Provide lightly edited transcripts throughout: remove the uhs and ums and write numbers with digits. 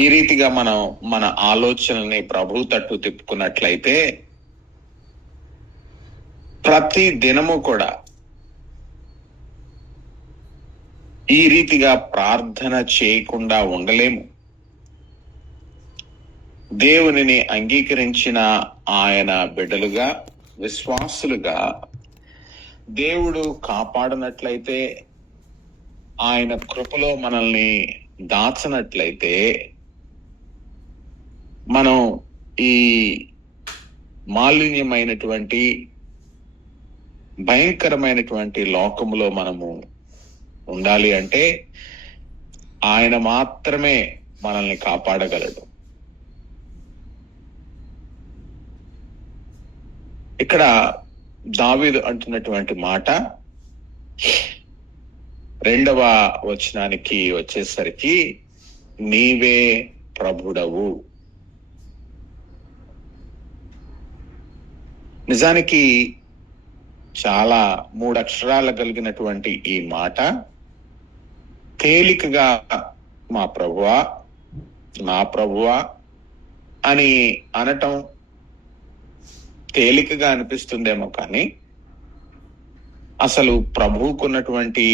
ఈ రీతిగా మనం మన ఆలోచనల్ని ప్రభు తట్టు తిప్పుకున్నట్లయితే ప్రతి దినము కూడా ఈ రీతిగా ప్రార్థన చేయకుండా ఉండలేము. దేవునిని అంగీకరించిన ఆయన బిడ్డలుగా, విశ్వాసులుగా దేవుడు కాపాడనట్లయితే, ఆయన కృపలో మనల్ని దాచనట్లయితే, మనం ఈ మాలిన్యమైనటువంటి భయంకరమైనటువంటి లోకములో మనము ఉండాలి అంటే ఆయన మాత్రమే మనల్ని కాపాడగలడు. ఇక్కడ దావీదు అంటున్నటువంటి మాట 2వ వచనానికి వచ్చేసరికి, నీవే ప్రభుడవు. నిజానికి చాలా 3 అక్షరాలు కలిగినటువంటి ఈ మాట తేలికగా మా ప్రభువా, నా ప్రభువా అని అనటం తేలికగా అనిపిస్తుందేమో, కానీ అసలు ప్రభువుకున్నటువంటి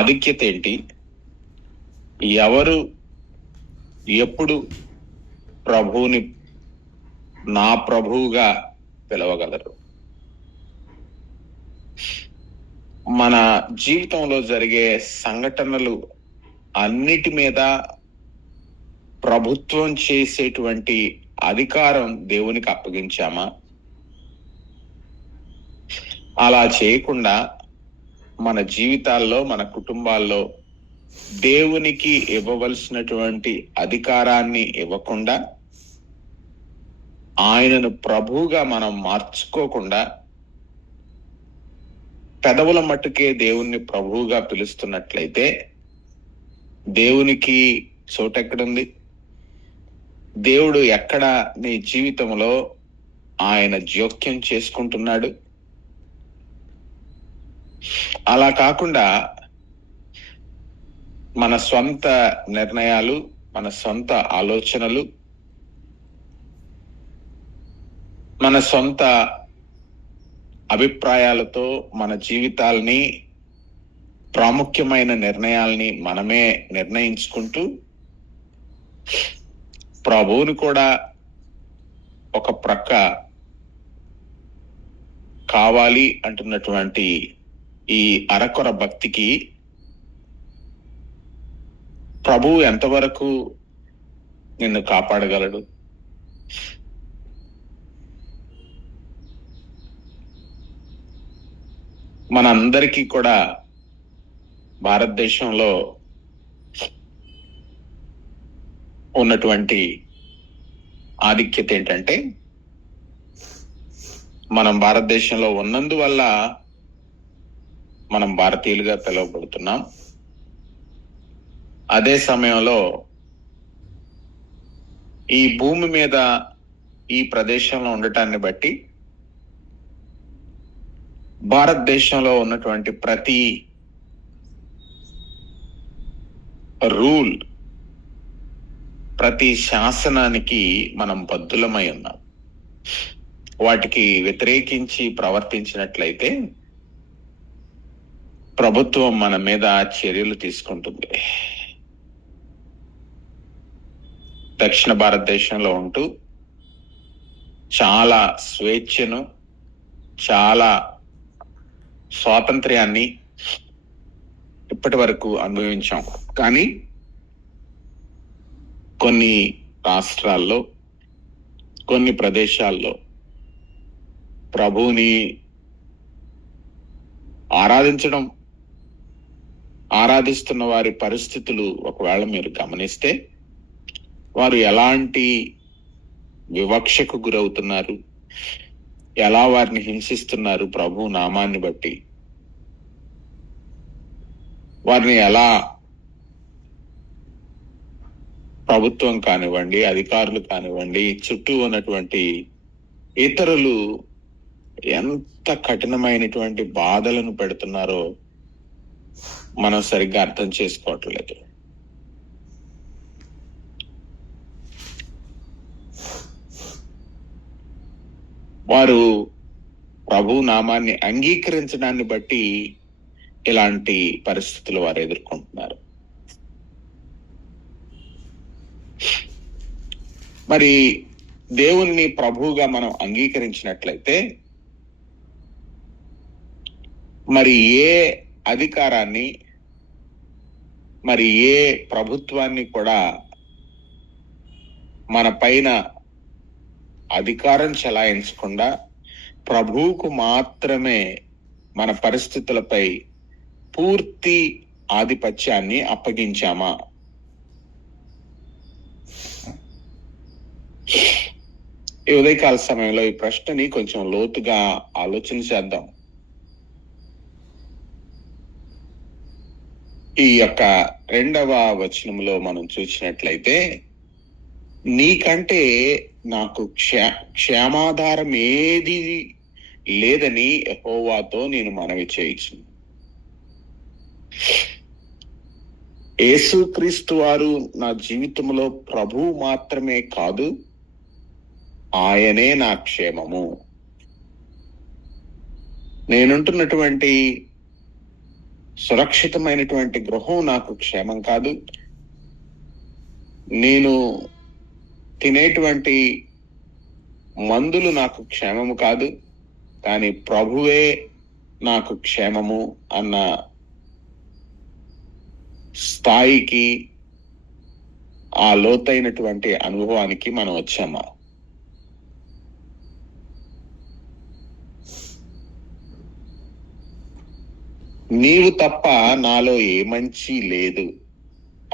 ఆధిక్యత ఏంటి, ఎవరు ఎప్పుడు ప్రభువుని నా ప్రభువుగా పిలవగలరు? మన జీవితంలో జరిగే సంఘటనలు అన్నిటి మీద ప్రభుత్వం చేసేటువంటి అధికారం దేవునికి అప్పగించామా? అలా చేయకుండా మన జీవితాల్లో, మన కుటుంబాల్లో దేవునికి ఇవ్వవలసినటువంటి అధికారాన్ని ఇవ్వకుండా, ఆయనను ప్రభువుగా మనం మార్చుకోకుండా, పెదవుల మట్టుకే దేవుణ్ణి ప్రభువుగా పిలుస్తున్నట్లయితే దేవునికి చోటెక్కడుంది? దేవుడు ఎక్కడ నీ జీవితంలో ఆయన జోక్యం చేసుకుంటున్నాడు? అలా కాకుండా మన సొంత నిర్ణయాలు, మన సొంత ఆలోచనలు, మన సొంత అభిప్రాయాలతో మన జీవితాల్ని, ప్రాముఖ్యమైన నిర్ణయాల్ని మనమే నిర్ణయించుకుంటూ ప్రభువుని కూడా ఒక ప్రక్క కావాలి అంటున్నటువంటి ఈ అరకొర భక్తికి ప్రభువు ఎంతవరకు నిన్ను కాపాడగలడు? మనందరికీ కూడా భారతదేశంలో ఉన్నటువంటి ఆధిక్యత ఏంటంటే, మనం భారతదేశంలో ఉన్నందువల్ల మనం భారతీయులుగా పిలువబడుతున్నాం. అదే సమయంలో ఈ భూమి మీద, ఈ ప్రదేశంలో ఉండటాన్ని బట్టి భారతదేశంలో ఉన్నటువంటి ప్రతి రూల్, ప్రతి శాసనానికి మనం బద్ధులమై ఉన్నాం. వాటికి వ్యతిరేకించి ప్రవర్తించినట్లయితే ప్రభుత్వం మన మీద చర్యలు తీసుకుంటుంది. దక్షిణ భారతదేశంలో ఉంటూ చాలా స్వేచ్ఛను, చాలా స్వాతంత్ర్యాన్ని ఇప్పటి వరకు అనుభవించాం. కానీ కొన్ని రాష్ట్రాల్లో, కొన్ని ప్రదేశాల్లో ప్రభువుని ఆరాధిస్తున్న వారి పరిస్థితులు ఒకవేళ మీరు గమనిస్తే, వారు ఎలాంటి వివక్షకు గురవుతున్నారు, ఎలా వారిని హింసిస్తున్నారు ప్రభు నామాన్ని బట్టి, వారిని ఎలా ప్రభుత్వం కానివ్వండి, అధికారులు కానివ్వండి, చుట్టూ ఉన్నటువంటి ఇతరులు ఎంత కఠినమైనటువంటి బాధలను పెడుతున్నారో మనం సరిగ్గా అర్థం చేసుకోవట్లేదు. వారు ప్రభు నామాన్ని అంగీకరించడాన్ని బట్టి ఇలాంటి పరిస్థితులు వారు ఎదుర్కొంటున్నారు. మరి దేవుణ్ణి ప్రభువుగా మనం అంగీకరించినట్లయితే మరి ఏ అధికారాన్ని, మరి ఏ ప్రభుత్వాన్ని కూడా మన పైన అధికారం చెలాయించకుండా ప్రభువుకు మాత్రమే మన పరిస్థితులపై పూర్తి ఆధిపత్యాన్ని అప్పగించామా? ఈ ఉదయకాల సమయంలో ఈ ప్రశ్నని కొంచెం లోతుగా ఆలోచన చేద్దాం. ఈ యొక్క 2వ వచనంలో మనం చూసినట్లయితే, నీకంటే నాకు క్షేమాధారం ఏది లేదని యెహోవాతో నేను మనవి చేయించును. యేసుక్రీస్తు వారు నా జీవితంలో ప్రభువు మాత్రమే కాదు, ఆయనే నా క్షేమము. నేనుంటున్నటువంటి సురక్షితమైనటువంటి గృహం నాకు క్షేమం కాదు, నేను తినేటువంటి మందులు నాకు క్షేమము కాదు, కానీ ప్రభువే నాకు క్షేమము అన్న స్థాయికి, ఆ లోతైనటువంటి అనుభవానికి మనం వచ్చామా? నీవు తప్ప నాలో ఏ మంచి లేదు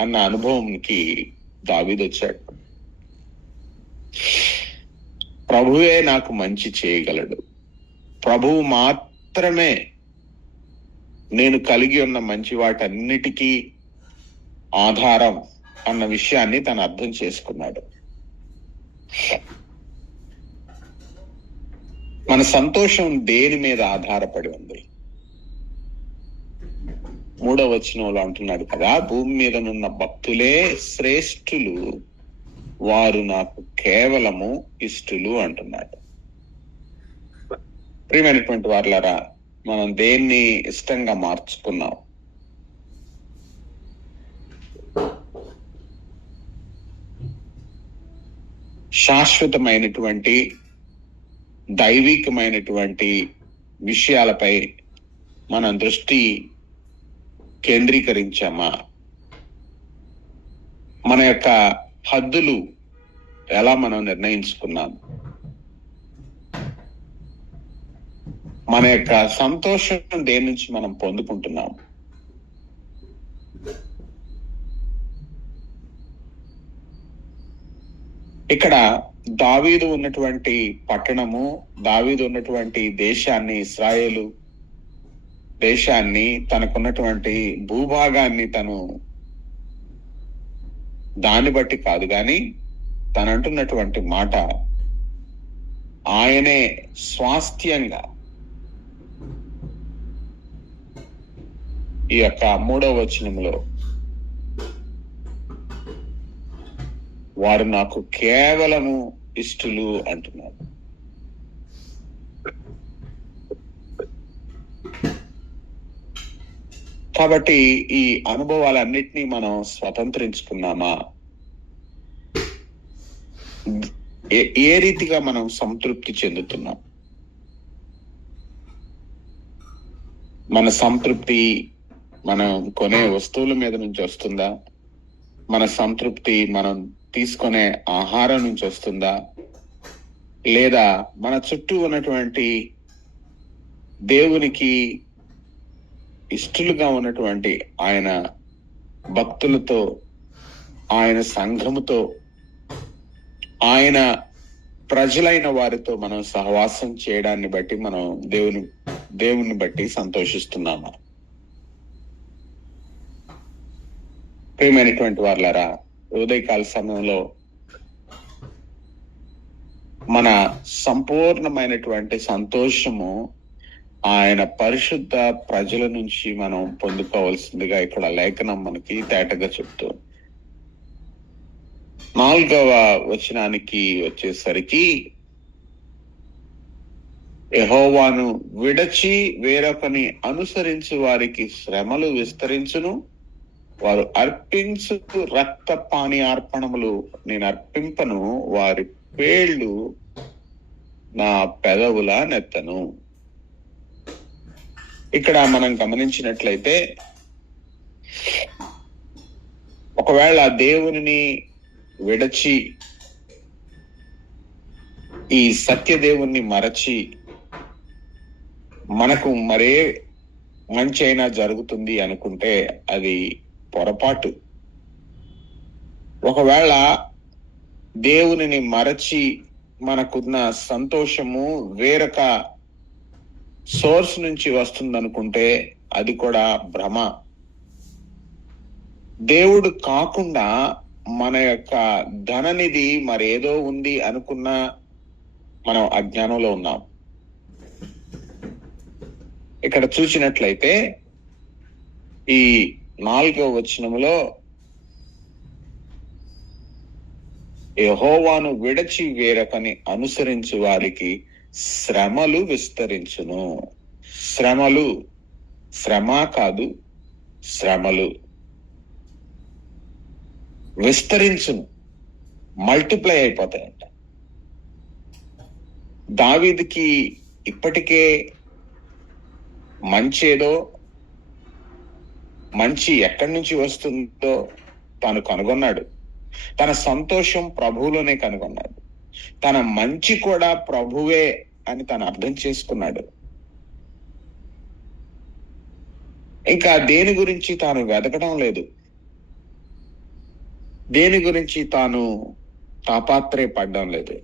అన్న అనుభవంకి దావీదు వచ్చాడు. ప్రభువే నాకు మంచి చేయగలడు, ప్రభువు మాత్రమే నేను కలిగి ఉన్న మంచి వాటన్నిటికీ ఆధారం అన్న విషయాన్ని తను అర్థం చేసుకున్నాడు. మన సంతోషం దేని మీద ఆధారపడి ఉంది? 3వ వచనంలో అంటున్నాడు కదా, భూమి మీద నున్న భక్తులే శ్రేష్ఠులు, వారు నాకు కేవలము ఇష్టలు అంటున్నాడు. ప్రియమైనటువంటి వారులారా, మనం దేన్ని ఇష్టంగా మార్చుకున్నాం? శాశ్వతమైనటువంటి దైవికమైనటువంటి విషయాలపై మన దృష్టి కేంద్రీకరించామా? మన యొక్క హద్దులు ఎలా మనం నిర్ణయించుకున్నాం? మన యొక్క సంతోషం దేని నుంచి మనం పొందుకుంటున్నాం? ఇక్కడ దావీదు ఉన్నటువంటి పట్టణము, దావీదు ఉన్నటువంటి దేశాన్ని, ఇశ్రాయేలు దేశాన్ని, తనకున్నటువంటి భూభాగాన్ని తను దాన్ని బట్టి కాదు, కానీ తనంటున్నటువంటి మాట ఆయనే స్వాస్థ్యంగా ఈ యొక్క 3వ వచనంలో వారు నాకు కేవలము ఇష్టలు అంటున్నారు. కాబట్టి ఈ అనుభవాలన్నిటినీ మనం స్వతంత్రించుకున్నామా? ఏ రీతిగా మనం సంతృప్తి చెందుతున్నాం? మన సంతృప్తి మనం కొనే వస్తువుల మీద నుంచి వస్తుందా? మన సంతృప్తి మనం తీసుకునే ఆహారం నుంచి వస్తుందా? లేదా మన చుట్టూ ఉన్నటువంటి దేవునికి ఇష్టలుగా ఉన్నటువంటి ఆయన భక్తులతో, ఆయన సంఘముతో, ఆయన ప్రజలైన వారితో మనం సహవాసం చేయడాన్ని బట్టి మనం దేవుని బట్టి సంతోషిస్తున్నామా? ప్రియమైనటువంటి వారులారా, ఉదయకాల సమయంలో మన సంపూర్ణమైనటువంటి సంతోషము ఆయన పరిశుద్ధ ప్రజల నుంచి మనం పొందుకోవాల్సిందిగా ఇక్కడ లేఖనం మనకి తేటగా చెప్తూ 4వ వచనానికి వచ్చేసరికి, యెహోవాను విడచి వేరొకని అనుసరించు వారికి శ్రమలు విస్తరించును. వారు అర్పించు రక్త పానీయార్పణములు నేను అర్పింపను. వారి పేళ్లు నా పెదవుల నెత్తను. ఇక్కడ మనం గమనించినట్లయితే, ఒకవేళ దేవుని విడచి ఈ సత్యదేవుణ్ణి మరచి మనకు మరే మంచి అయినా జరుగుతుంది అనుకుంటే అది పొరపాటు. ఒకవేళ దేవునిని మరచి మనకున్న సంతోషము వేరొక సోర్స్ నుంచి వస్తుందనుకుంటే అది కూడా భ్రమ. దేవుడు కాకుండా మన యొక్క ధననిధి మరేదో ఉంది అనుకున్నా మనం అజ్ఞానంలో ఉన్నాం. ఇక్కడ చూసినట్లయితే ఈ 4వ వచనములో యెహోవాను విడచి వేరొకని అనుసరించు వారికి శ్రమలు విస్తరించును. శ్రమలు, శ్రమ కాదు, శ్రమలు విస్తరించును, మల్టిప్లై అయిపోతాయంట. దావీదుకి ఇప్పటికే మంచి ఎక్కడి నుంచి వస్తుందో తాను కనుగొన్నాడు. తన సంతోషం ప్రభువులోనే కనుగొన్నాడు. తన మంచి కూడా ప్రభువే అని తాను అర్థం చేసుకున్నాడు. ఇంకా దేని గురించి తాను వెతకడం లేదు, దేని గురించి తాను తాపాత్రయపడడం లేదు.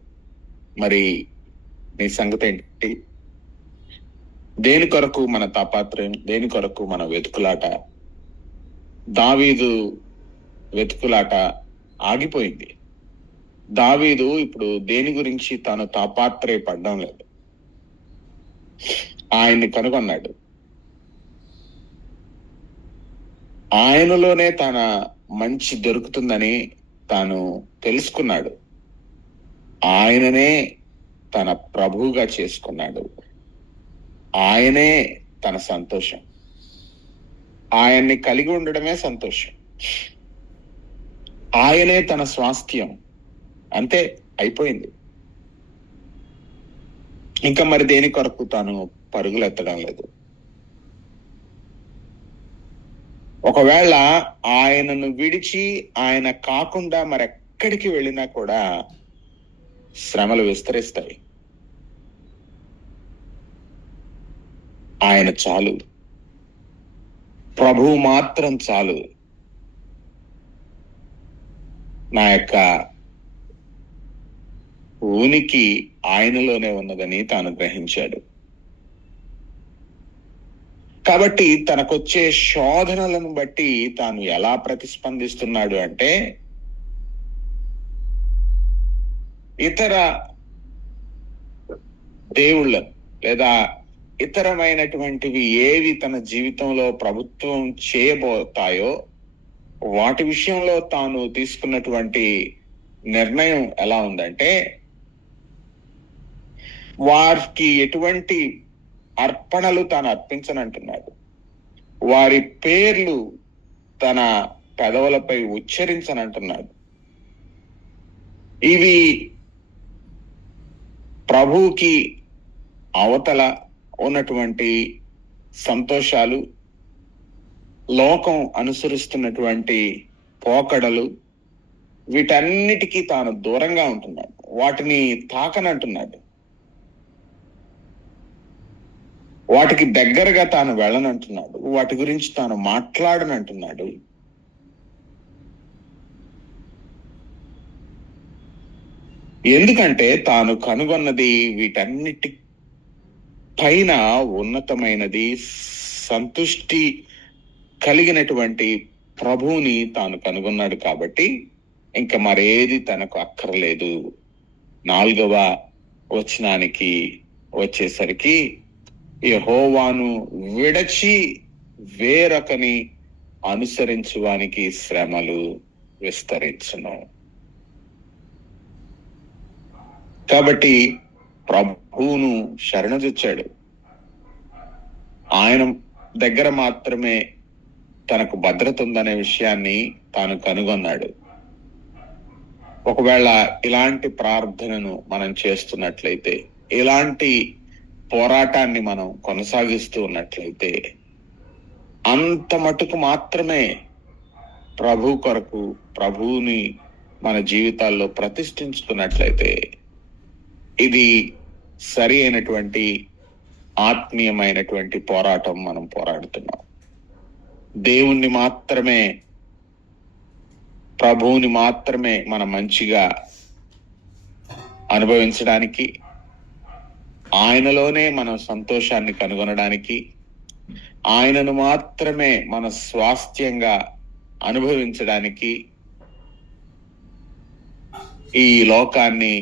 మరి నీ సంగతి ఏంటి? దేని కొరకు మన తాపాత్రయం? దేని కొరకు మన వెతుకులాట? దావీదు వెతుకులాట ఆగిపోయింది. దావీదు ఇప్పుడు దేని గురించి తాను తాపాత్రయపడడం లేదు. ఆయన్ని కనుగొన్నాడు. ఆయనలోనే తన మంచి దొరుకుతుందని తాను తెలుసుకున్నాడు. ఆయననే తన ప్రభువుగా చేసుకున్నాడు. ఆయనే తన సంతోషం. ఆయన్ని కలిగి ఉండడమే సంతోషం. ఆయనే తన స్వాస్థ్యం. అంతే, అయిపోయింది. ఇంకా మరి దేని కొరకు తాను పరుగులెత్తడం లేదు. ఒకవేళ ఆయనను విడిచి ఆయన కాకుండా మరెక్కడికి వెళ్ళినా కూడా శ్రమలు విస్తరిస్తాయి. ఆయన చాలు, ప్రభువు మాత్రం చాలు. నా యొక్క ఉనికి ఆయనలోనే ఉన్నదని తాను గ్రహించాడు. కాబట్టి తనకొచ్చే శోధనలను బట్టి తాను ఎలా ప్రతిస్పందిస్తున్నాడు అంటే, ఇతర దేవుళ్ళను లేదా ఇతరమైనటువంటివి ఏవి తన జీవితంలో ప్రభుత్వం చేయబోతాయో వాటి విషయంలో తాను తీసుకున్నటువంటి నిర్ణయం ఎలా ఉందంటే, వారికి ఎటువంటి అర్పణలు తాను అర్పించనంటున్నాడు. వారి పేర్లు తన పెదవులపై ఉచ్చరించనంటున్నాడు. ఇవి ప్రభువుకి అవతల ఉన్నటువంటి సంతోషాలు, లోకం అనుసరిస్తున్నటువంటి పోకడలు, వీటన్నిటికీ తాను దూరంగా ఉంటున్నాడు. వాటిని తాకనంటున్నాడు. వాటికి దగ్గరగా తాను వెళ్ళనంటున్నాడు. వాటి గురించి తాను మాట్లాడనంటున్నాడు. ఎందుకంటే తాను కనుగొన్నది వీటన్నిటి పైన ఉన్నతమైనది, సంతుష్టి కలిగినటువంటి ప్రభువుని తాను కనుగొన్నాడు. కాబట్టి ఇంకా మరేది తనకు అక్కర్లేదు. 4వ వచనానికి వచ్చేసరికి, యెహోవాను విడచి వేరొకని అనుసరించువానికి శ్రమలు విస్తరించును. కాబట్టి ప్రభువును శరణుజొచ్చాడు. ఆయన దగ్గర మాత్రమే తనకు భద్రత ఉందనే విషయాన్ని తాను కనుగొన్నాడు. ఒకవేళ ఇలాంటి ప్రార్థనను మనం చేస్తున్నట్లయితే, ఇలాంటి పోరాటాన్ని మనం కొనసాగిస్తూ ఉన్నట్లయితే, అంత మటుకు మాత్రమే ప్రభు కొరకు ప్రభువుని మన జీవితాల్లో ప్రతిష్ఠించుకున్నట్లయితే ఇది సరి అయినటువంటి ఆత్మీయమైనటువంటి పోరాటం మనం పోరాడుతున్నాం. దేవుణ్ణి మాత్రమే, ప్రభువుని మాత్రమే మనం మంచిగా అనుభవించడానికి, ఆయనలోనే మనం సంతోషాన్ని కనుగొనడానికి, ఆయనను మాత్రమే మన స్వాస్థ్యంగా అనుభవించడానికి, ఈ లోకాన్ని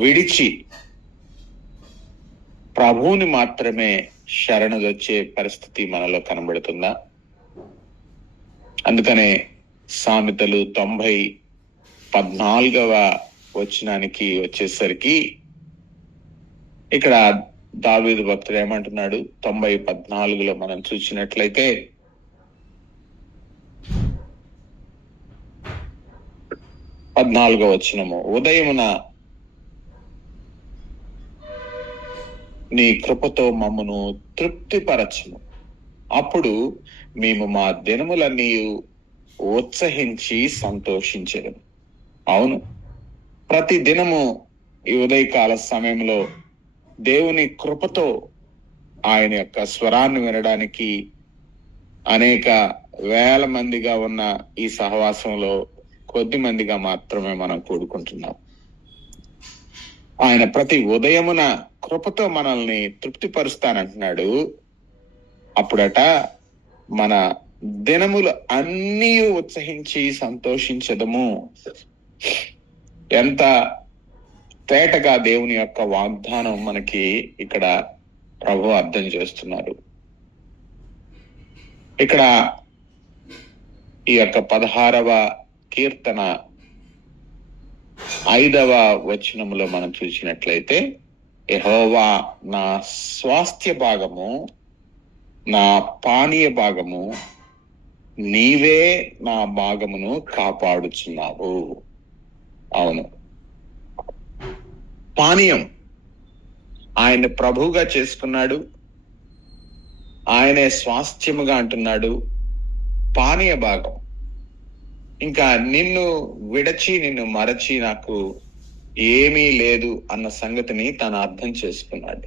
విడిచి ప్రభువుని మాత్రమే శరణుగొచ్చే పరిస్థితి మనలో కనబడుతుందా? అందుకనే సామెతలు 90:14 వచనానికి వచ్చేసరికి ఇక్కడ దావీదు భక్తుడు ఏమంటున్నాడు? 90:14 మనం చూసినట్లయితే, 14వ వచనము, ఉదయమున నీ కృపతో మమ్మను తృప్తిపరచుము, అప్పుడు మేము మా దినములన్నీ ఉత్సహించి సంతోషించెదము. అవును, ప్రతి దినము ఈ ఉదయకాల సమయంలో దేవుని కృపతో ఆయన యొక్క స్వరాన్ని వినడానికి అనేక వేల మందిగా ఉన్న ఈ సహవాసంలో కొద్ది మందిగా మాత్రమే మనం కూడుకుంటున్నాం. ఆయన ప్రతి ఉదయమున కృపతో మనల్ని తృప్తిపరుస్తానంటున్నాడు. అప్పుడట మన దినములు అన్నీ ఉత్సహించి సంతోషించదము. ఎంత తేటగా దేవుని యొక్క వాగ్దానం మనకి ఇక్కడ ప్రభు అర్థం చేస్తున్నారు. ఇక్కడ ఈ యొక్క 16వ కీర్తన 5వ వచనములో మనం చూసినట్లయితే, యెహోవా నా స్వాస్థ్య భాగము, నా పానీయ భాగము, నీవే నా భాగమును కాపాడుచున్నావు. అవును, పానీయం ఆయన ప్రభువుగా చేసుకున్నాడు, ఆయనే స్వాస్థ్యముగా అంటున్నాడు. పానీయ భాగం, ఇంకా నిన్ను విడచి నిన్ను మరచి నాకు ఏమీ లేదు అన్న సంగతిని తను అర్థం చేసుకున్నాడు.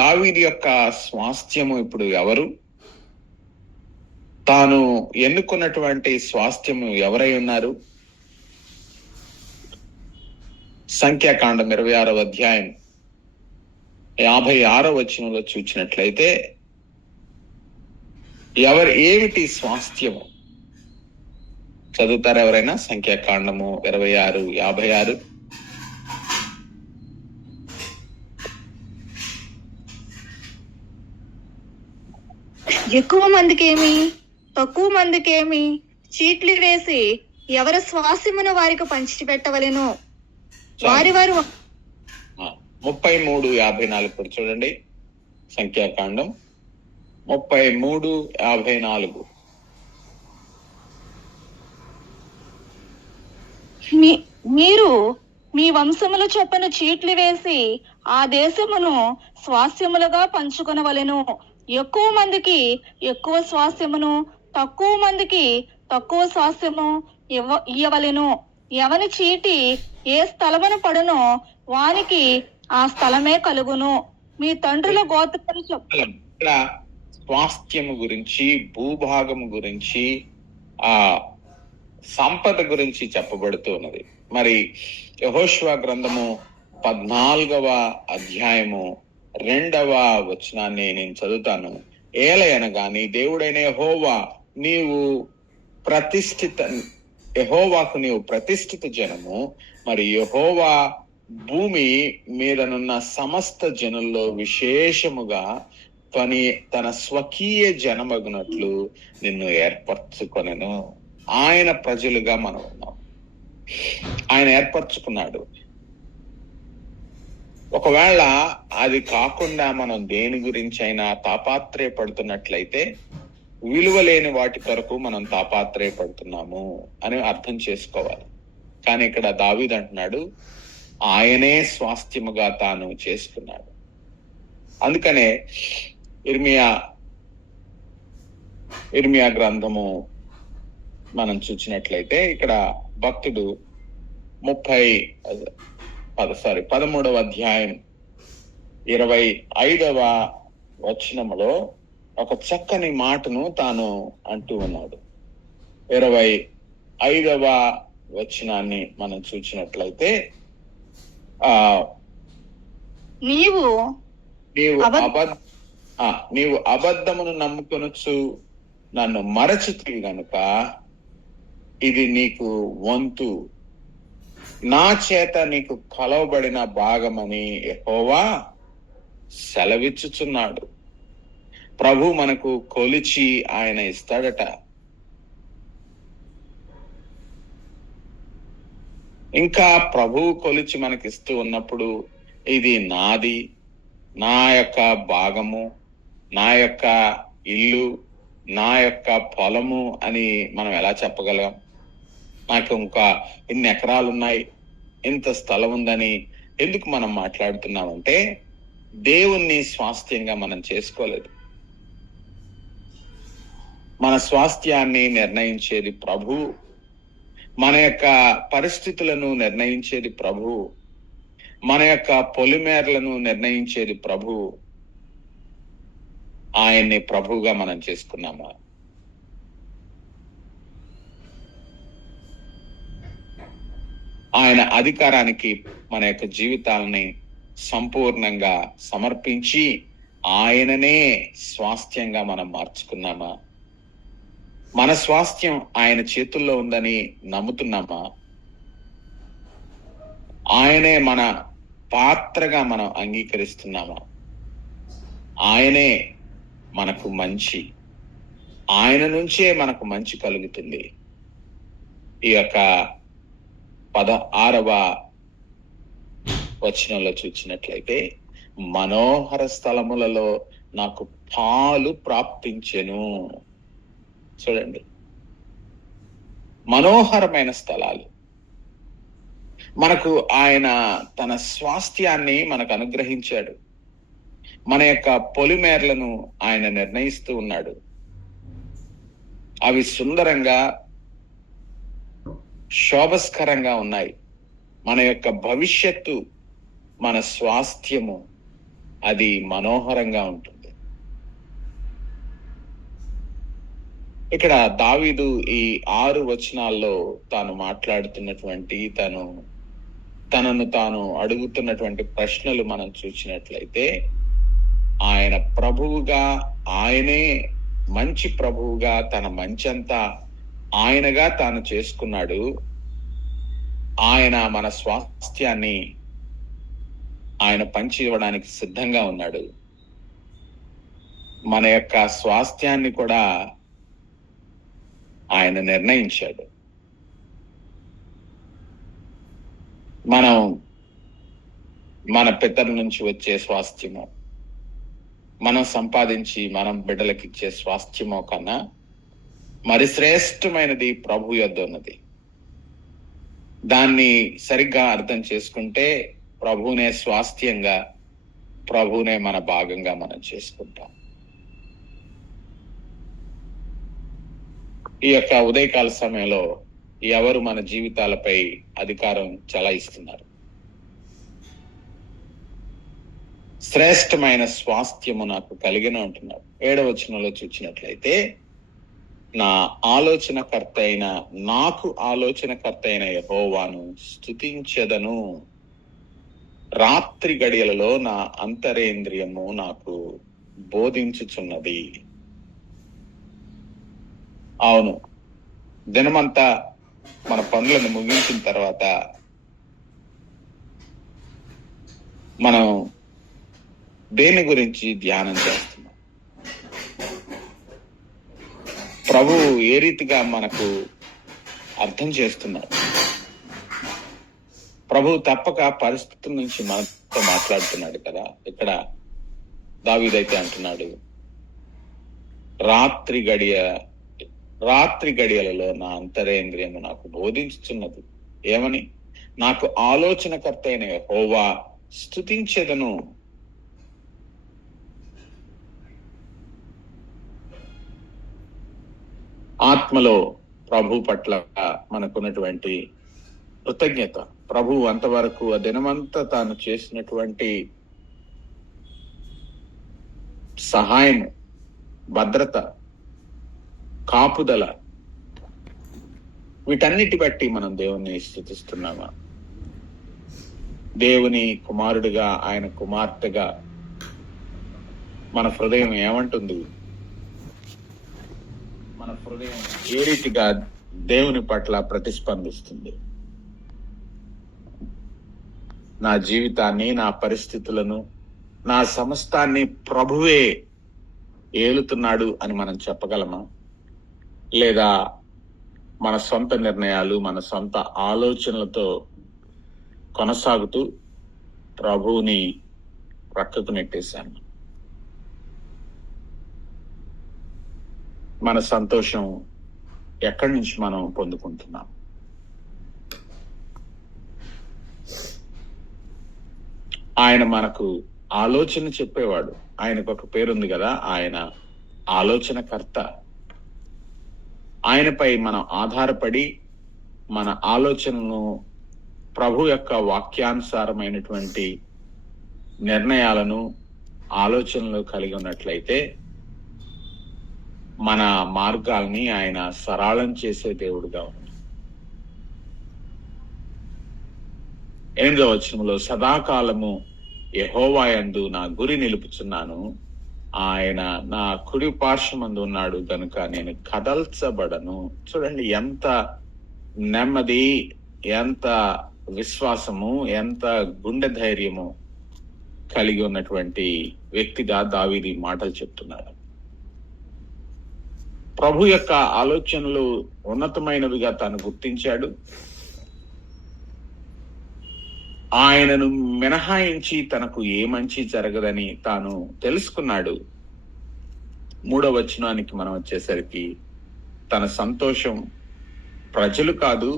దావీదు యొక్క స్వాస్థ్యము ఇప్పుడు ఎవరు? తాను ఎన్నుకున్నటువంటి స్వాస్థ్యము ఎవరై ఉన్నారు? సంఖ్యాకాండం 26వ అధ్యాయం 56వ వచనంలో చూసినట్లయితే, ఏమిటి స్వాస్థ్యము? చదువుతారా ఎవరైనా? సంఖ్యాకాండము 26:56. ఎక్కువ మందికేమి తక్కువ మందికేమి చీట్లు వేసి ఎవరి స్వాస్థ్యమును వారికి పంచిపెట్టవలెను, వారి వారు 33:54 చూడండి. సంఖ్యాకాండం 33:54. మీరు మీ వంశముల చొప్పున చీట్లు వేసి ఆ దేశమును స్వాస్థ్యములుగా పంచుకొనవలెను. ఎక్కువ మందికి ఎక్కువ స్వాస్థ్యమును, తక్కువ మందికి తక్కువ స్వాస్థ్యము ఇయ్యవలెను. ఎవని చీటి ఏ స్థలమును పడునో వానికి ఆ స్థలమే కలుగును. మీ తండ్రుల గోత్రములు ఇక్కడ స్వాస్థ్యము గురించి, భూభాగము గురించి, ఆ సంపద గురించి చెప్పబడుతూ ఉన్నది. మరి యెహోషువ గ్రంథము 14వ అధ్యాయము 2వ వచనాన్ని నేను చదువుతాను. ఏలయనగా నీ దేవుడైన యెహోవా యెహోవాకు నీవు ప్రతిష్ఠిత జనము. మరి యెహోవా భూమి మీదనున్న సమస్త జనుల్లో విశేషముగా తన స్వకీయ జనమగునట్లు నిన్ను ఏర్పరచుకొనెను. ఆయన ప్రజలుగా మనం ఉన్నాం. ఆయన ఏర్పరచుకున్నాడు. ఒకవేళ అది కాకుండా మనం దేని గురించి అయినా తాపాత్రయపడుతున్నట్లయితే విలువ లేని వాటి కొరకు మనం తాపాత్రయపడుతున్నాము అని అర్థం చేసుకోవాలి. కానీ ఇక్కడ దావీదు అంటున్నాడు, ఆయనే స్వాస్థ్యముగా తాను చేసుకున్నాడు. అందుకనే ఇర్మియా గ్రంథము మనం చూసినట్లయితే ఇక్కడ భక్తుడు 13వ అధ్యాయం 25వ వచనములో ఒక చక్కని మాటను తాను అంటూ ఉన్నాడు. 25వ వచనాన్ని మనం చూసినట్లయితే నీవు అబద్ధమును నమ్ముకొనొచ్చు నన్ను మరచితివి గనుక ఇది నీకు వంతు, నా చేత నీకు కలవబడిన భాగమని యెహోవా సెలవిచ్చుచున్నాడు. ప్రభు మనకు కొలిచి ఆయన ఇస్తాడట. ఇంకా ప్రభువు కొలిచి మనకిస్తూ ఉన్నప్పుడు ఇది నాది, నా యొక్క భాగము, నా యొక్క ఇల్లు, నా యొక్క పొలము అని మనం ఎలా చెప్పగలం? నాకు ఇంకా ఇన్ని ఎకరాలు ఉన్నాయి, ఇంత స్థలం ఉందని ఎందుకు మనం మాట్లాడుతున్నామంటే దేవుణ్ణి స్వాస్థ్యంగా మనం చేసుకోలేదు. మన స్వాస్థ్యాన్ని నిర్ణయించేది ప్రభు, మన యొక్క పరిస్థితులను నిర్ణయించేది ప్రభు, మన యొక్క పొలిమేరలను నిర్ణయించేది ప్రభు. ఆయన్ని ప్రభువుగా మనం చేసుకున్నామా? ఆయన అధికారానికి మన యొక్క జీవితాలని సంపూర్ణంగా సమర్పించి ఆయననే స్వాస్థ్యంగా మనం మార్చుకున్నామా? మన స్వాస్థ్యం ఆయన చేతుల్లో ఉందని నమ్ముతున్నామా? ఆయనే మన పాత్రగా మనం అంగీకరిస్తున్నామా? ఆయనే మనకు మంచి, ఆయన నుంచే మనకు మంచి కలుగుతుంది. ఈ యొక్క 16వ వచనంలో చూసినట్లయితే మనోహర స్థలములలో నాకు పాలు ప్రాప్తించెను. చూడండి, మనోహరమైన స్థలాలు మనకు ఆయన తన స్వాస్థ్యాన్ని మనకు అనుగ్రహించాడు. మన యొక్క పొలిమేరలను ఆయన నిర్ణయిస్తూ ఉన్నాడు. అవి సుందరంగా శోభస్కరంగా ఉన్నాయి. మన యొక్క భవిష్యత్తు, మన స్వాస్థ్యము అది మనోహరంగా ఉంటుంది. ఇక్కడ దావీదు ఈ 6 వచనాల్లో తాను మాట్లాడుతున్నటువంటి తనను తాను అడుగుతున్నటువంటి ప్రశ్నలు మనం చూసినట్లయితే ఆయన ప్రభువుగా, ఆయనే మంచి ప్రభువుగా తన మంచంతా ఆయనగా తాను చేసుకున్నాడు. ఆయన మన స్వాస్థ్యాన్ని ఆయన పంచి ఇవ్వడానికి సిద్ధంగా ఉన్నాడు. మన యొక్క స్వాస్థ్యాన్ని కూడా ఆయన నిర్ణయించాడు. మనం మన పితరుల నుంచి వచ్చే స్వాస్థ్యము, మనం సంపాదించి మనం బిడ్డలకి ఇచ్చే స్వాస్థ్యమో కన్నా మరి శ్రేష్టమైనది ప్రభు యొద్ద ఉన్నది. దాన్ని సరిగ్గా అర్థం చేసుకుంటే ప్రభువునే స్వాస్థ్యంగా, ప్రభువునే మన భాగంగా మనం చేసుకుంటాం. ఈ యొక్క ఉదయకాల సమయంలో ఎవరు మన జీవితాలపై అధికారం చలాయిస్తున్నారు? శ్రేష్టమైన స్వాస్థ్యము నాకు కలిగిన అంటున్నారు. 7వ వచనంలో చూసినట్లయితే నాకు ఆలోచనకర్త అయిన యెహోవాను స్తుతించెదను. రాత్రి గడియలలో నా అంతరేంద్రియము నాకు బోధించుచున్నది. అవును, దినమంతా మన పనులను ముగించిన తర్వాత మనం దేని గురించి ధ్యానం చేస్తున్నాం? ప్రభువు ఏ రీతిగా మనకు అర్థం చేస్తున్నాడు? ప్రభు తప్పక పరిస్థితుల నుంచి మనతో మాట్లాడుతున్నాడు కదా. ఇక్కడ దావీదైతే అంటున్నాడు, రాత్రి గడియలలో నా అంతరేంద్రియము నాకు బోధించుచున్నది. ఏమని? నాకు ఆలోచనకర్త అయిన యెహోవా స్తుతించెదను. ఆత్మలో ప్రభు పట్ల మనకున్నటువంటి కృతజ్ఞత, ప్రభు అంతవరకు ఆ దినమంతా తాను చేసినటువంటి సహాయం, భద్రత, కాపుదల, వీటన్నిటి బట్టి మనం దేవుణ్ణి స్తుతిస్తున్నామా? దేవుని కుమారుడిగా, ఆయన కుమార్తెగా మన హృదయం ఏమంటుంది? మన హృదయం ఏ రీతిగా దేవుని పట్ల ప్రతిస్పందిస్తుంది? నా జీవితాన్ని, నా పరిస్థితులను, నా సమస్తాన్ని ప్రభువే ఏలుతున్నాడు అని మనం చెప్పగలమా? లేదా మన సొంత నిర్ణయాలు, మన సొంత ఆలోచనలతో కొనసాగుతూ ప్రభువుని ప్రక్కకు నెట్టేశాను? మన సంతోషం ఎక్కడి నుంచి మనం పొందుకుంటున్నాం? ఆయన మనకు ఆలోచన చెప్పేవాడు. ఆయనకు ఒక పేరుంది కదా, ఆయన ఆలోచనకర్త. ఆయనపై మనం ఆధారపడి మన ఆలోచనను ప్రభు యొక్క వాక్యానుసారమైనటువంటి నిర్ణయాలను, ఆలోచనలు కలిగి ఉన్నట్లయితే మన మార్గాల్ని ఆయన సరళం చేసే దేవుడుగా ఉన్నాడు. 8వ వచనంలో, సదాకాలము యెహోవా యందు నా గురి నిలుపుచున్నాను, ఆయన నా కుడి పార్శ్వమందు ఉన్నాడు గనుక నేను కదల్చబడను. చూడండి, ఎంత నెమ్మది, ఎంత విశ్వాసము, ఎంత గుండె ధైర్యము కలిగి ఉన్నటువంటి వ్యక్తిగా దావీదు మాటలు చెప్తున్నాడు. ప్రభు యొక్క ఆలోచనలు ఉన్నతమైనవిగా తాను గుర్తించాడు. ఆయనను మినహాయించి తనకు ఏ మంచి జరగదని తాను తెలుసుకున్నాడు. 3వ వచనానికి మనం వచ్చేసరికి, తన సంతోషం ప్రజలు కాదు,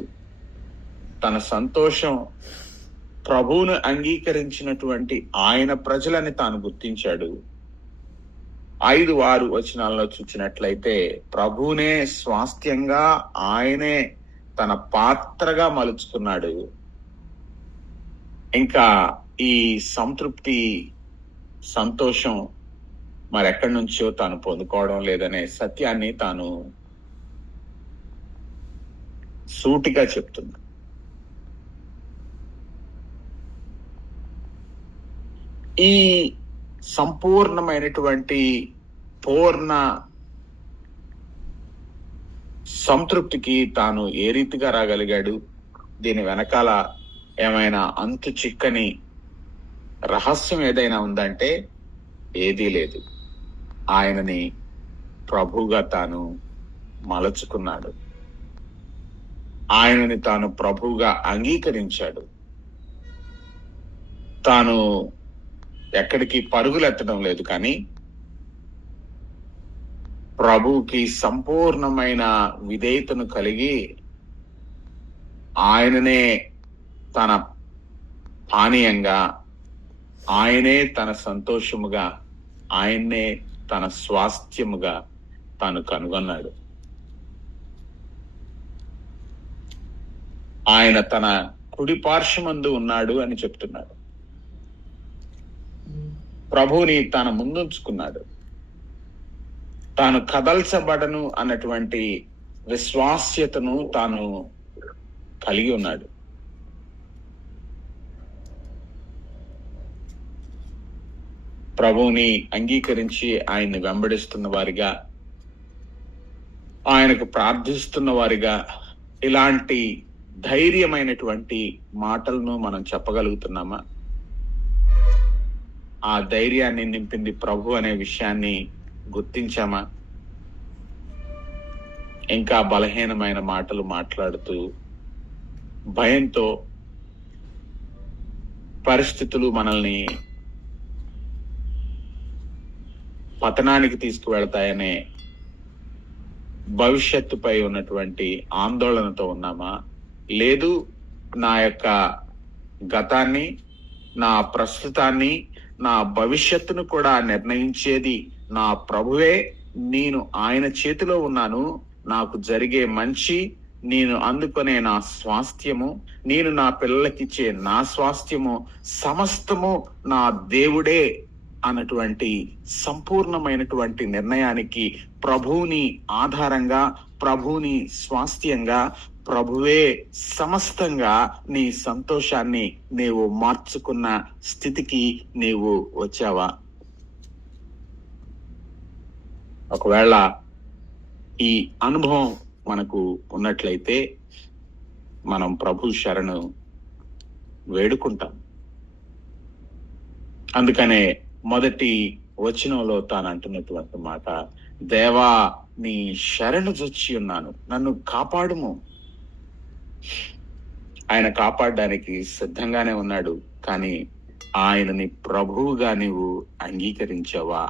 తన సంతోషం ప్రభువును అంగీకరించినటువంటి ఆయన ప్రజలని తాను గుర్తించాడు. 5, 6 వచనాల్లో చూసినట్లయితే, ప్రభువునే స్వాస్థ్యంగా ఆయనే తన పాత్రగా మలుచుకున్నాడు. ఇంకా ఈ సంతృప్తి, సంతోషం మరెక్కడి నుంచో తాను పొందుకోవడం లేదనే సత్యాన్ని తాను సూటిగా చెప్తుంది. ఈ సంపూర్ణమైనటువంటి పూర్ణ సంతృప్తికి తాను ఏ రీతిగా రాగలిగాడు? దీని వెనకాల ఏమైనా అంతు చిక్కని రహస్యం ఏదైనా ఉందంటే ఏదీ లేదు. ఆయనని ప్రభువుగా తాను మలచుకున్నాడు. ఆయనని తాను ప్రభువుగా అంగీకరించాడు. తాను ఎక్కడికి పరుగులెత్తడం లేదు, కానీ ప్రభువుకి సంపూర్ణమైన విధేయతను కలిగి ఆయననే తన పానీయంగా, ఆయనే తన సంతోషముగా, ఆయన్నే తన స్వాస్థ్యముగా తాను కనుగొన్నాడు. ఆయన తన కుడి పార్శ్వమందు ఉన్నాడు అని చెప్తున్నాడు. ప్రభువుని తన ముందుంచుకున్నాడు. తాను కదల్చబడను అన్నటువంటి విశ్వాస్యతను తాను కలిగి ఉన్నాడు. ప్రభువుని అంగీకరించి ఆయన్ని వెంబడిస్తున్న వారిగా, ఆయనకు ప్రార్థిస్తున్న వారిగా ఇలాంటి ధైర్యమైనటువంటి మాటలను మనం చెప్పగలుగుతున్నామా? ఆ ధైర్యాన్ని నింపింది ప్రభు అనే విషయాన్ని గుర్తించామా? ఇంకా బలహీనమైన మాటలు మాట్లాడుతూ భయంతో పరిస్థితులు మనల్ని పతనానికి తీసుకువెళ్తాయనే భవిష్యత్తుపై ఉన్నటువంటి ఆందోళనతో ఉన్నామా? లేదు, నా యొక్క గతాన్ని, నా ప్రస్తుతాన్ని, నా భవిష్యత్తును కూడా నిర్ణయించేది నా ప్రభువే, నేను ఆయన చేతిలో ఉన్నాను, నాకు జరిగే మంచి, నేను అందుకునే నా స్వాస్థ్యము, నేను నా పిల్లలకిచ్చే నా స్వాస్థ్యము సమస్తము నా దేవుడే అన్నటువంటి సంపూర్ణమైనటువంటి నిర్ణయానికి ప్రభువుని ఆధారంగా, ప్రభువుని స్వాస్థ్యంగా, ప్రభువే సమస్తంగా నీ సంతోషాన్ని నీవు మార్చుకున్న స్థితికి నీవు వచ్చావా? ఒకవేళ ఈ అనుభవం మనకు ఉన్నట్లయితే మనం ప్రభు శరణు వేడుకుంటాం. అందుకనే మొదటి వచనంలో తాను అంటున్నటువంటి మాట, దేవా నీ శరణు జొచ్చి ఉన్నాను, నన్ను కాపాడుము. ఆయన కాపాడడానికి సిద్ధంగానే ఉన్నాడు, కానీ ఆయనని ప్రభువుగా నీవు అంగీకరించావా?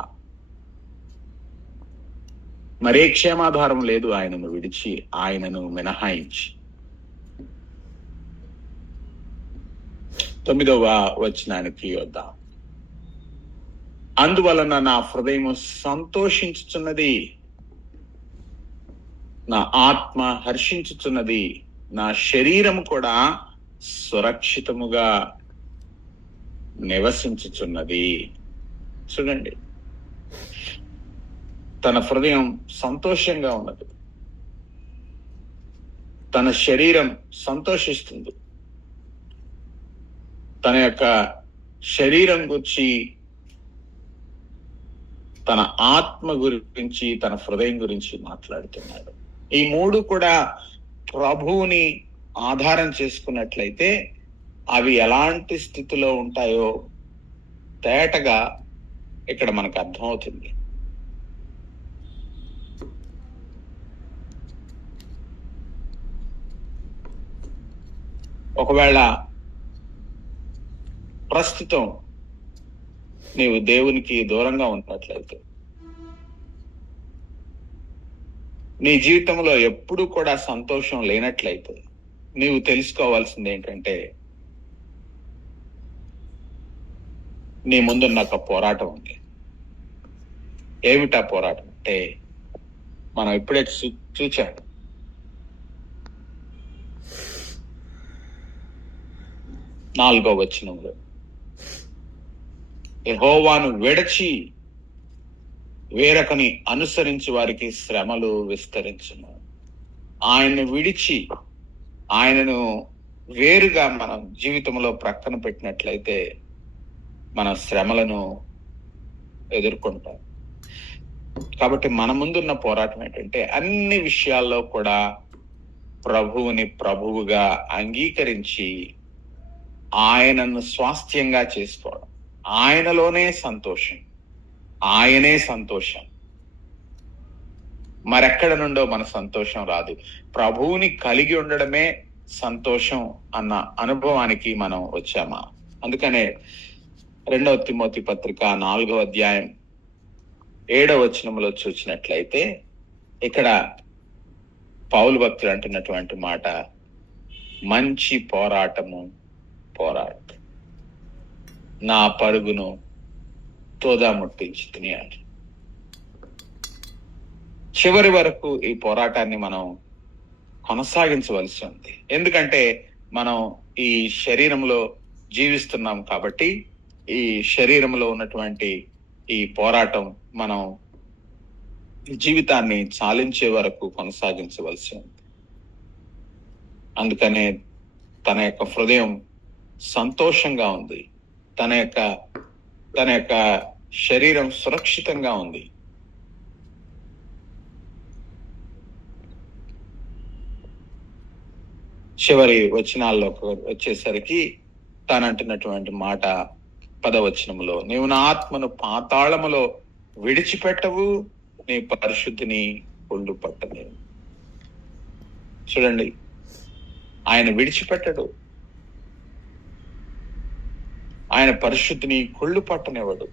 మరే క్షేమాధారం లేదు ఆయనను విడిచి, ఆయనను మినహాయించి. 9వ వచనానికి వద్దాం. అందువలన నా హృదయము సంతోషించుచున్నది, నా ఆత్మ హర్షించుచున్నది, నా శరీరము కూడా సురక్షితముగా నివసించుచున్నది. చూడండి, తన హృదయం సంతోషంగా ఉన్నది, తన శరీరం సంతోషిస్తుంది. తన యొక్క శరీరం గురించి, తన ఆత్మ గురించి, తన హృదయం గురించి మాట్లాడుతున్నాడు. ఈ మూడు కూడా ప్రభువుని ఆధారం చేసుకున్నట్లయితే అవి ఎలాంటి స్థితిలో ఉంటాయో తేటగా ఇక్కడ మనకు అర్థమవుతుంది. ఒకవేళ ప్రస్తుతం నీవు దేవునికి దూరంగా ఉన్నట్లయితే, నీ జీవితంలో ఎప్పుడు కూడా సంతోషం లేనట్లయితే, నీవు తెలుసుకోవాల్సింది ఏంటంటే, నీ ముందున్న ఒక పోరాటం ఉంది. ఏమిటా పోరాటం అంటే, మనం ఇప్పుడే చూచాం, 4వ వచనంలో, యెహోవాను విడచి వేరొకని అనుసరించి వారికి శ్రమలు విస్తరించును. ఆయన్ని విడిచి, ఆయనను వేరుగా మనం జీవితంలో ప్రక్కన పెట్టినట్లయితే మన శ్రమలను ఎదుర్కొంటాం. కాబట్టి మన ముందున్న పోరాటం ఏంటంటే, అన్ని విషయాల్లో కూడా ప్రభువుని ప్రభువుగా అంగీకరించి ఆయనను స్వాస్థ్యంగా చేసుకోవడం. ఆయనలోనే సంతోషం, ఆయనే సంతోషం. మరెక్కడ నుండో మన సంతోషం రాదు. ప్రభువుని కలిగి ఉండడమే సంతోషం అన్న అనుభవానికి మనం వచ్చామా? అందుకనే 2వ తిమోతి పత్రిక 4వ అధ్యాయం 7వ వచనంలో చూసినట్లయితే, ఇక్కడ పౌలు భక్తుడు అంటున్నటువంటి మాట, మంచి పోరాటము పోరాట, నా పరుగును తోదా ముట్టించుతుని అని. చివరి వరకు ఈ పోరాటాన్ని మనం కొనసాగించవలసి ఉంది. ఎందుకంటే మనం ఈ శరీరంలో జీవిస్తున్నాం కాబట్టి, ఈ శరీరంలో ఉన్నటువంటి ఈ పోరాటం మనం జీవితాన్ని చాలించే వరకు కొనసాగించవలసి ఉంది. అందుకనే తన యొక్క హృదయం సంతోషంగా ఉంది, తన యొక్క శరీరం సురక్షితంగా ఉంది. చివరి వచనాల్లో వచ్చేసరికి తాను అంటున్నటువంటి మాట 10వ వచనంలో, నీవు నా ఆత్మను పాతాళములో విడిచిపెట్టవు, నీ పరిశుద్ధిని ఒళ్ళు పట్టలేవు. చూడండి, ఆయన విడిచిపెట్టడు. ఆయన పరిశుద్ధిని కుళ్ళు పట్టనివ్వడు.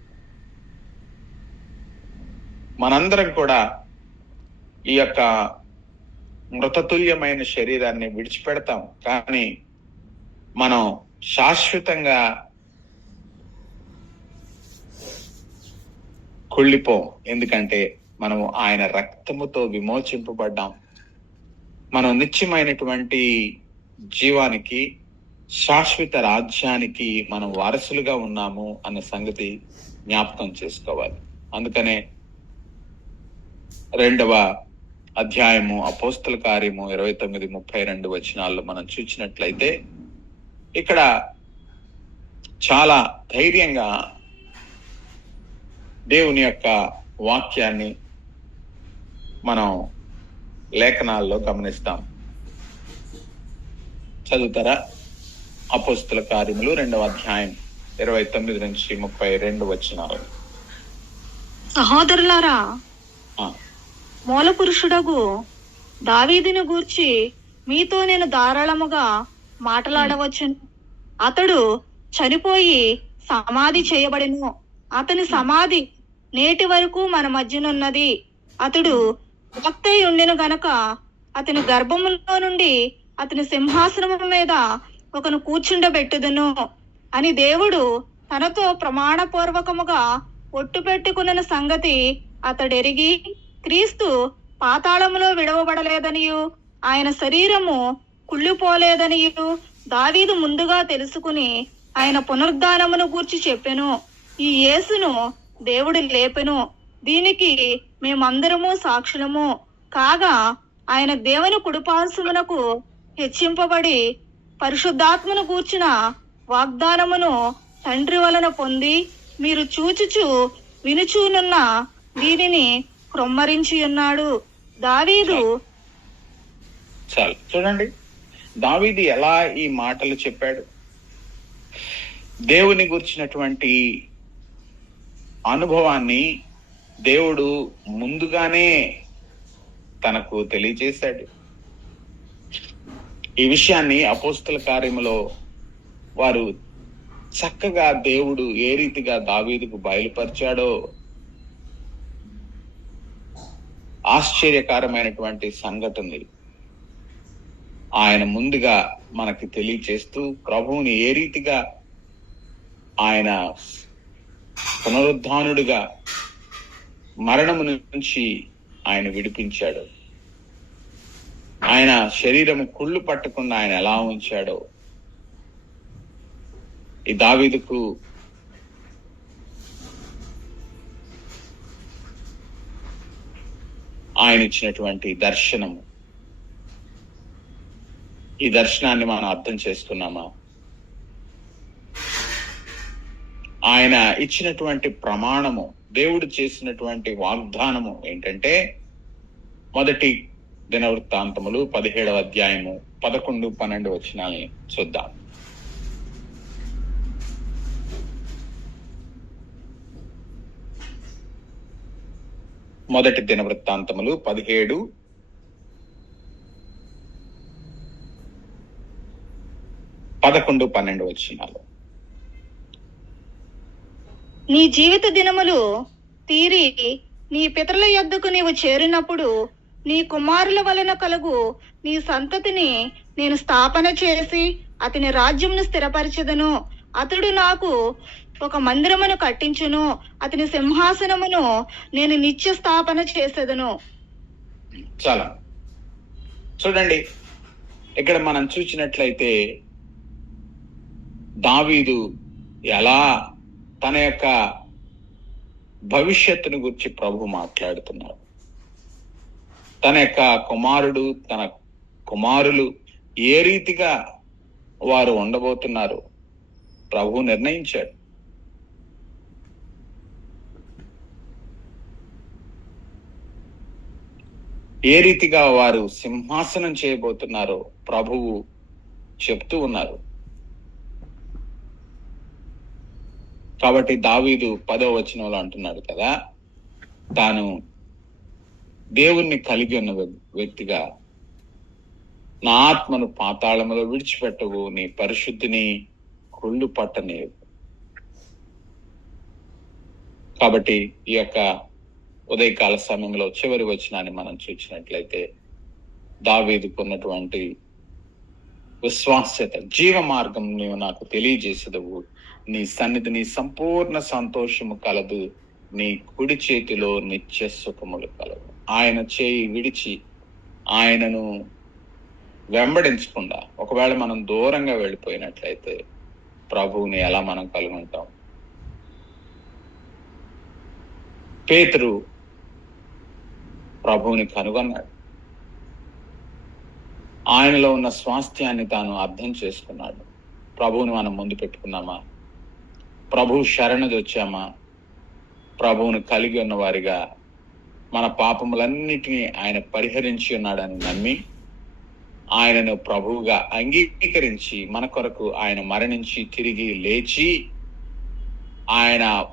మనందరం కూడా ఈ యొక్క మృతతుల్యమైన శరీరాన్ని విడిచిపెడతాం, కానీ మనం శాశ్వతంగా కుళ్ళిపోం. ఎందుకంటే మనము ఆయన రక్తముతో విమోచింపబడ్డాం. మనం నిత్యమైనటువంటి జీవానికి, శాశ్వత రాజ్యానికి మనం వారసులుగా ఉన్నాము అన్న సంగతి జ్ఞాపకం చేసుకోవాలి. అందుకనే 2వ అధ్యాయము అపోస్తల కార్యము 29-32 వచనాల్లో మనం చూసినట్లయితే ఇక్కడ చాలా ధైర్యంగా దేవుని యొక్క వాక్యాన్ని మనం లేఖనాల్లో గమనిస్తాం. చదువుతారా? అపోస్తల కార్యములు 2వ అధ్యాయం 29-32 వచనాలు. సహోదరులారా, మూల పురుషుడగు దావీదును గూర్చి మీతో నేను ధారాళముగా మాట్లాడవచ్చును. అతడు చనిపోయి సమాధి చేయబడెను. అతని సమాధి నేటి వరకు మన మధ్యనున్నది. అతడు భక్తై ఉండెను గనక అతని గర్భములో నుండి అతని సింహాసనము మీద ఒకను కూర్చుండబెట్టుదును అని దేవుడు తనతో ప్రమాణపూర్వకముగా ఒట్టు పెట్టుకున్న సంగతి అతడెరిగి, క్రీస్తు పాతాళములో విడవబడలేదనియు ఆయన శరీరము కుళ్ళిపోలేదనియు దావీదు ముందుగా తెలుసుకుని ఆయన పునరుద్ధానమును గూర్చి చెప్పెను. ఈ యేసును దేవుడు లేపెను. దీనికి మేమందరము సాక్షులము కాగా, ఆయన దేవుని కుడిపార్శ్వమునకు హెచ్చింపబడి పరిశుద్ధాత్మను గూర్చిన వాగ్దానమును తండ్రి వలన పొంది మీరు చూచుచు వినుచూనున్న దీనిని క్రొమ్మరించి ఉన్నాడు. దావీదు చాలు చూడండి, దావీదు ఎలా ఈ మాటలు చెప్పాడు. దేవుని గురించినటువంటి అనుభవాన్ని దేవుడు ముందుగానే తనకు తెలియజేశాడు. ఈ విషయాన్ని అపోస్తల కార్యములో వారు చక్కగా దేవుడు ఏ రీతిగా దావీదుకు బయలుపరిచాడో ఆశ్చర్యకరమైనటువంటి సంఘటన ఆయన ముందుగా మనకి తెలియచేస్తూ ప్రభువుని ఏ రీతిగా ఆయన పునరుద్ధానుడిగా మరణము నుంచి ఆయన విడిపించాడు, ఆయన శరీరము కుళ్ళు పట్టకుండా ఆయన ఎలా ఉంచాడో ఈ దావీదుకు ఆయన ఇచ్చినటువంటి దర్శనము, ఈ దర్శనాన్ని మనం అర్థం చేసుకున్నామా? ఆయన ఇచ్చినటువంటి ప్రమాణము, దేవుడు చేసినటువంటి వాగ్దానము ఏంటంటే, 1 దినవృత్తాంతములు 17వ అధ్యాయము 11-12 వచనాల్ని చూద్దాం. మొదటి దినవృత్తాంతములు 17 11-12 వచనాలు. నీ జీవిత దినములు తీరి నీ పితరుల యొద్దకు నీవు చేరినప్పుడు నీ కుమారుల వలన కలుగు నీ సంతతిని నేను స్థాపన చేసి అతని రాజ్యమును స్థిరపరచెదను. అతడు నాకు ఒక మందిరమును కట్టించును, అతని సింహాసనమును నేను నిత్య స్థాపన చేసేదను. చాలా చూడండి, ఇక్కడ మనం చూసినట్లయితే దావీదు ఎలా తన యొక్క భవిష్యత్తును గురించి ప్రభు మాట్లాడుతున్నాడు. తన యొక్క కుమారుడు, తన కుమారులు ఏ రీతిగా వారు ఉండబోతున్నారు ప్రభు నిర్ణయించాడు. ఏ రీతిగా వారు సింహాసనం చేయబోతున్నారో ప్రభువు చెప్తూ ఉన్నారు. కాబట్టి దావీదు 10వ వచనంలో అంటున్నాడు కదా, తాను దేవుణ్ణి కలిగి ఉన్న వ్యక్తిగా, నా ఆత్మను పాతాళములో విడిచిపెట్టవు, నీ పరిశుద్ధిని కుళ్ళు పట్టనేవు. కాబట్టి ఈ యొక్క ఉదయకాల సమయంలో చివరి వచనాన్ని మనం చూసినట్లయితే, దావీదుకున్నటువంటి విశ్వాస్యత, జీవ మార్గం నీవు నాకు తెలియజేసేదవు, నీ సన్నిధి నీ సంపూర్ణ సంతోషము కలదు, నీ కుడి చేతిలో నిత్య సుఖములు కలవు. ఆయన చేయి విడిచి ఆయనను వెంబడించకుండా ఒకవేళ మనం దూరంగా వెళ్ళిపోయినట్లయితే ప్రభువుని ఎలా మనం కలుగుంటాం? పేతురు ప్రభువుని కనుగొన్నాడు. ఆయనలో ఉన్న స్వాస్థ్యాన్ని తాను అర్థం చేసుకున్నాడు. ప్రభువుని మనం ముందు పెట్టుకున్నామా? ప్రభువు శరణది వచ్చామా? ప్రభువుని కలిగి ఉన్న వారిగా మన పాపములన్నిటినీ ఆయన పరిహరించి ఉన్నాడని నమ్మి ఆయనను ప్రభువుగా అంగీకరించి మన కొరకు ఆయన మరణించి తిరిగి లేచి ఆయన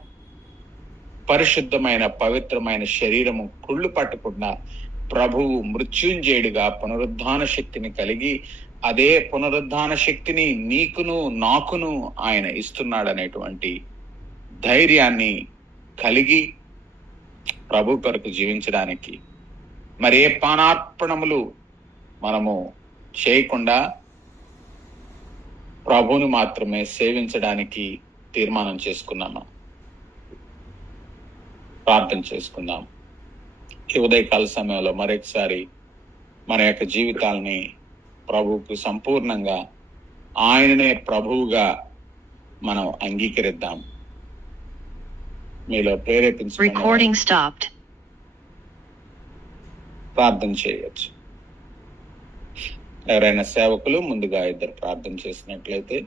పరిశుద్ధమైన పవిత్రమైన శరీరము కుళ్ళు పట్టకుండా ప్రభువు మృత్యుంజయుడిగా పునరుద్ధాన శక్తిని కలిగి అదే పునరుద్ధాన శక్తిని నీకును నాకును ఆయన ఇస్తున్నాడనేటువంటి ధైర్యాన్ని కలిగి ప్రభు కొరకు జీవించడానికి మరే పానార్పణములు మనము చేయకుండా ప్రభువుని మాత్రమే సేవించడానికి తీర్మానం చేసుకున్నామా? ప్రార్థన చేసుకుందాం. ఈ ఉదయకాల సమయంలో మరొకసారి మన యొక్క జీవితాలని ప్రభువుకు సంపూర్ణంగా ఆయననే ప్రభువుగా మనం అంగీకరిద్దాం. మీలో ప్రేరేపించ ప్రార్థన చేయవచ్చు. ఎవరైనా సేవకులు ముందుగా ఇద్దరు ప్రార్థన చేసినట్లయితే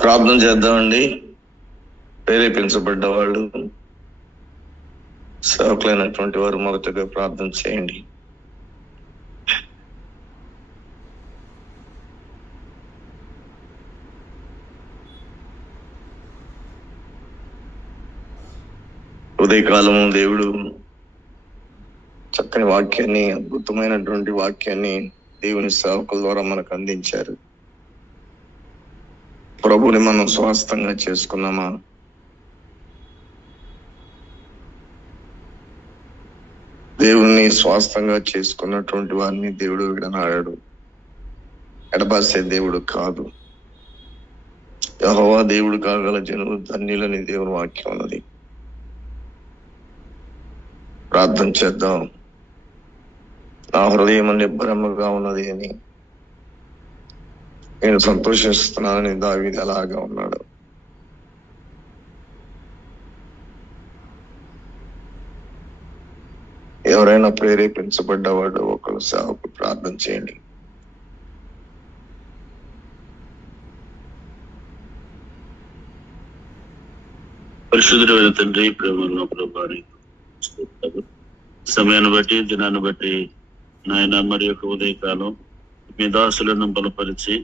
ప్రార్థన చేద్దామండి. ప్రేరేపించబడ్డ వాళ్ళు, సేవకులైనటువంటి వారు మొదటగా ప్రార్థన చేయండి. ఉదయకాలము దేవుడు చక్కని వాక్యాన్ని, అద్భుతమైనటువంటి వాక్యాన్ని దేవుని సేవకుల ద్వారా మనకు అందించారు. ప్రభుని మనం స్వాస్థంగా చేసుకున్నామా? దేవుణ్ణి స్వాస్థంగా చేసుకున్నటువంటి వారిని దేవుడు విడనాడాడు, ఎడబాసే దేవుడు కాదు. యెహోవా దేవుడు కాగల జనులు ధన్యులని దేవుని వాక్యం ఉన్నది. ప్రార్థన చేద్దాం. నా హృదయం నిబ్బరముగా ఉన్నది అని నేను సంతోషిస్తున్నానని దావీదు అలాగా ఉన్నాడు. ఎవరైనా ప్రేరేపించబడ్డవాడు ఒకరు సేవకు ప్రార్థన చేయండి. పరిశుద్ధుడైన తండ్రి, ప్రేమలో ప్రభాని సమయాన్ని బట్టి, దినాన్ని బట్టి నాయన మరి యొక్క ఉదయకాలం మీ దాసులను బలపరిచి